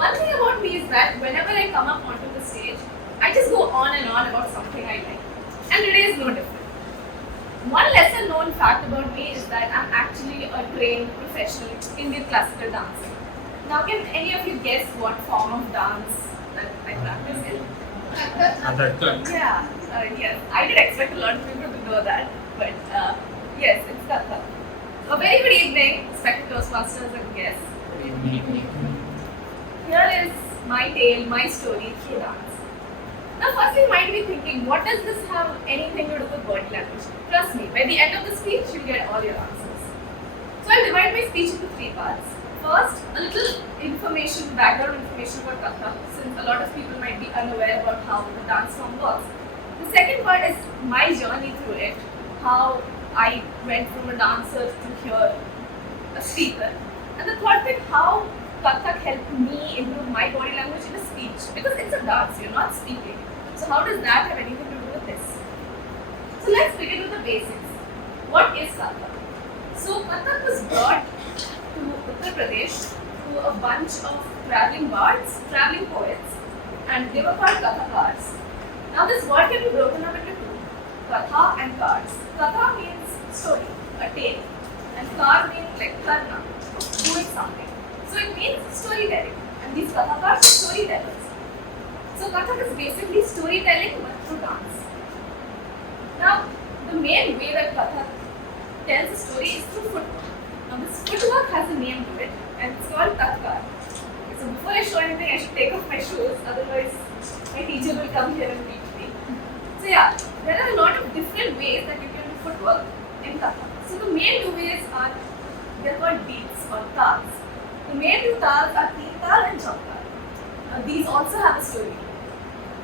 One thing about me is that whenever I come up onto the stage, I just go on and on about something I like. And today is no different. One lesser known fact about me is that I'm actually a trained professional Indian classical dancer. Now can any of you guess what form of dance that I practice in? Yeah, yes. I did expect a lot of people to know that, but yes, it's Kathak. So a very good evening, respected Toastmasters and guests. Here is my tale, my story through dance. Now first you might be thinking, what does this have anything to do with body language? Trust me, by the end of the speech, you'll get all your answers. So I'll divide my speech into 3 parts. First, a little background information about Kathak, since a lot of people might be unaware about how the dance form works. The second part is my journey through it, how I went from a dancer to here, a speaker. And the third bit, how Kathak helped me improve my body language in a speech, because it's a dance, you're not speaking. So how does that have anything to do with this? So let's begin with the basics. What is Kathak? So Kathak was brought to Uttar Pradesh through a bunch of traveling bards, traveling poets, and they were called Kathakars. Now this word can be broken up into 2, Katha and Kars. Katha means story, a tale, and Kar means like karna, doing something. So it means storytelling, and these Kathakars are storytellers. So Kathak is basically storytelling but through dance. Now the main way that Kathak tells a story is through footwork. Now this footwork has a name to it, and it's called Tatkar. So before I show anything, I should take off my shoes, otherwise my teacher will come here and teach me. So yeah, there are a lot of different ways that you can do footwork in Kathak. So the main 2 ways are, they're called beats or tals. The main 2 tals are Teen Tal and Jump Tal. These also have a story.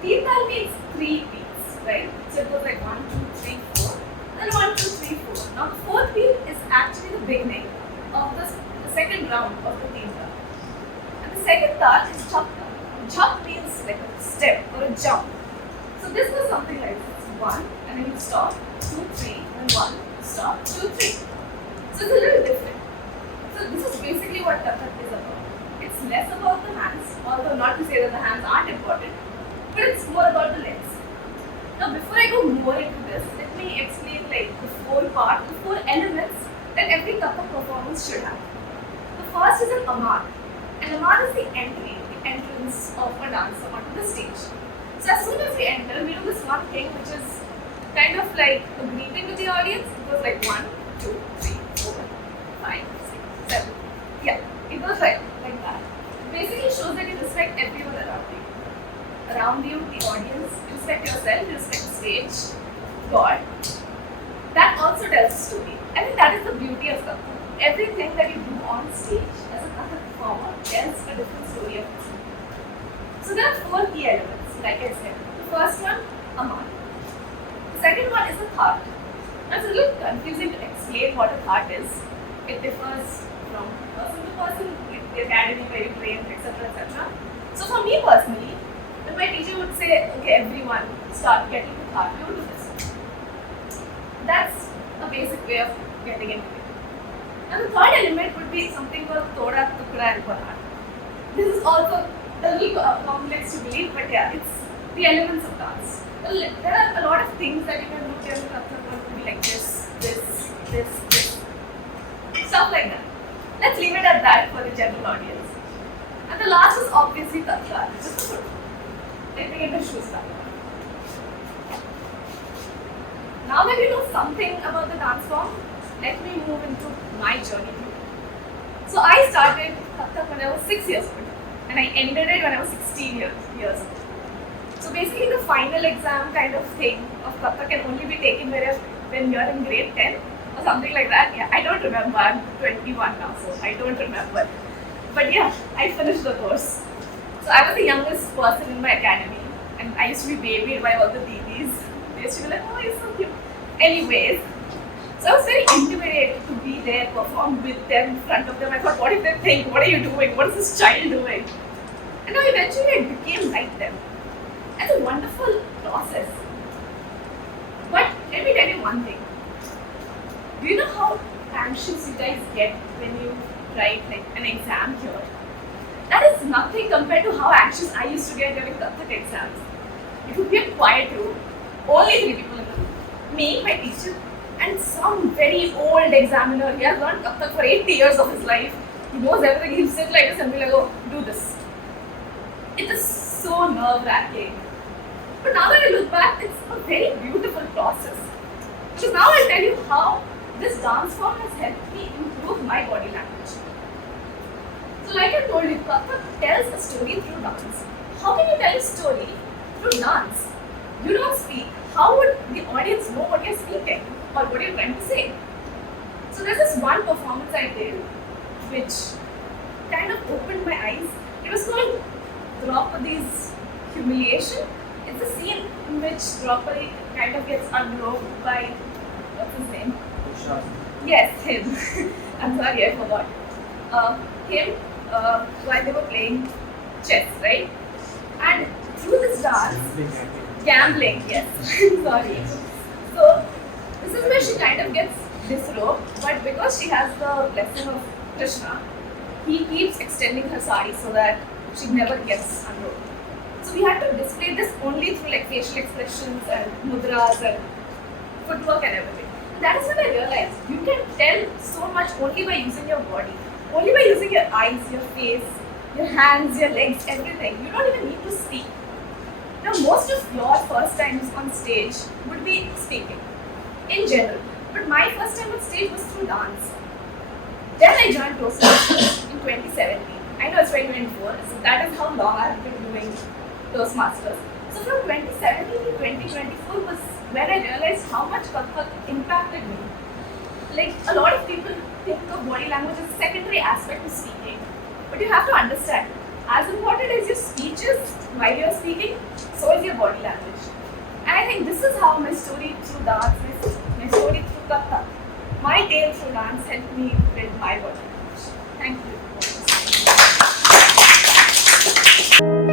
Teen Tal means 3 beats, right? So it goes like 1, 2, 3, 4, then 1, 2, 3, 4. Now the 4th beat is actually the beginning of the second round of the Teen Tal. And the second tal is Jump Tal. Jump means like a step or a jump. So this was something like this: 1, and then you stop, 2, 3, and 1, stop, 2, 3. So it's a little different. So this is basically what Kathak is about. It's less about the hands, although not to say that the hands aren't important, but it's more about the legs. Now before I go more into this, let me explain like the 4 elements that every Kathak performance should have. The first is an amar. An amar is the entrance of a dancer onto the stage. So as soon as we enter, we do this one thing which is kind of like a greeting to the audience. It goes like 1, 2, 3, 4, 5, 6, 7. Yeah, it goes like that. It basically shows that you respect everyone around you. Around you, the audience, you respect yourself, you respect the stage, God. That also tells a story. I think that is the beauty of Kathak. Everything that you do on stage as a Kathak performer tells a different story of itself. So there are 4 key elements, like I said. The first one, Amar. The second one is a thought. Now it's a little confusing to explain what a thought is. It differs from person to person, the academy where you train, etc. etc. So for me personally, when my teacher would say, okay, everyone start getting the thought, we would do this. That's a basic way of getting into it. And the third element would be something called Toda, Tukda and Parad. This is also a little complex to believe, but yeah, it's the elements of dance. There are a lot of things that you can do here in Kathak, what could be like this, stuff like that. Let's leave it at that for the general audience. And the last is obviously Tatkar, which is the foot. Let me get the shoes back. Now that you know something about the dance form, let me move into my journey through it. So I started Kathak when I was 6 years old, and I ended it when I was 16 years old. So basically the final exam kind of thing of Kathak can only be taken when you're in grade 10 or something like that. Yeah, I don't remember. I'm 21 now, so I don't remember. But yeah, I finished the course. So I was the youngest person in my academy, and I used to be babied by all the DDs. They used to be like, oh, you're so cute. Anyways, so I was very intimidated to be there, perform with them, in front of them. I thought, what if they think, what are you doing? What is this child doing? And now eventually I became like them. It's a wonderful process. But let me tell you one thing. Do you know how anxious you guys get when you write like an exam here? That is nothing compared to how anxious I used to get during Kathak exams. It would be a quiet room, only three people in the room. Me, my teacher, and some very old examiner. He has learned Kathak for 80 years of his life. He knows everything. He'll sit like this and be like, oh, do this. It is so nerve-wracking. But now that I look back, it's a very beautiful process. Because now I'll tell you how this dance form has helped me improve my body language. So like I told you, Kathak tells a story through dance. How can you tell a story through dance? You don't speak. How would the audience know what you're speaking or what you're trying to say? So there's this one performance I did which kind of opened my eyes. It was called Draupadi's Humiliation. It's a scene in which Draupadi kind of gets unrobed by, what's his name? Keshav. Yes, him. I'm sorry, I forgot. Him, while they were playing chess, right? And through this dance, gambling, yes, sorry. So, this is where she kind of gets disrobed, but because she has the blessing of Krishna, he keeps extending her sari so that she never gets unrobed. So we had to display this only through like facial expressions and mudras and footwork and everything. That is when I realized you can tell so much only by using your body, only by using your eyes, your face, your hands, your legs, everything. You don't even need to speak. Now, most of your first times on stage would be speaking in general, but my first time on stage was through dance. Then I joined Toastmasters in 2017. I know it's 2024, so that is how long I've been doing Toastmasters. So from 2017 to 2024 was when I realized how much Kathak impacted me. Like a lot of people think of body language as a secondary aspect to speaking, but you have to understand, as important as your speech is while you're speaking, so is your body language. And I think this is how my story through dance, my story through Kathak, my tale through dance helped me build my body language. Thank you.